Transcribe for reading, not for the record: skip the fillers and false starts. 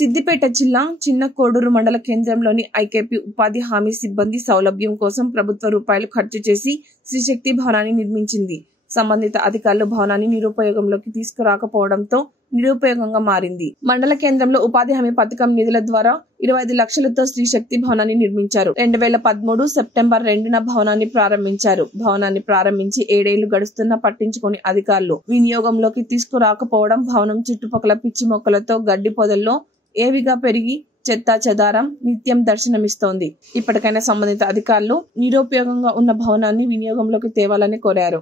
సిద్దిపేట జిల్లా చిన్న కోడూరు మండల కేంద్రంలోని ఐకేపీ ఉపాధి హామీ సిబ్బంది సౌలభ్యం కోసం ప్రభుత్వ రూపాయలు ఖర్చు చేసి శ్రీశక్తి భవనాన్ని నిర్మించింది. సంబంధిత అధికారులు భవనాన్ని నిరుపయోగంలోకి తీసుకురాకపోవడంతో నిరుపయోగంగా మారింది. మండల కేంద్రంలో ఉపాధి హామీ పథకం నిధుల ద్వారా 25 లక్షలతో శ్రీశక్తి భవనాన్ని నిర్మించారు. 2013 సెప్టెంబర్ 2న భవనాన్ని ప్రారంభించారు. భవనాన్ని ప్రారంభించి 7 ఏళ్లు గడుస్తున్నా పట్టించుకుని అధికారులు వినియోగంలోకి తీసుకురాకపోవడం, భవనం చుట్టుపక్కల పిచ్చి మొక్కలతో గడ్డి పొదల్లో ఏవిగా పెరిగి చెత్తా చెదారం నిత్యం దర్శనమిస్తోంది. ఇప్పటికైనా సంబంధిత అధికారులు నిరుపయోగంగా ఉన్న భవనాన్ని వినియోగంలోకి తేవాలని కోరారు.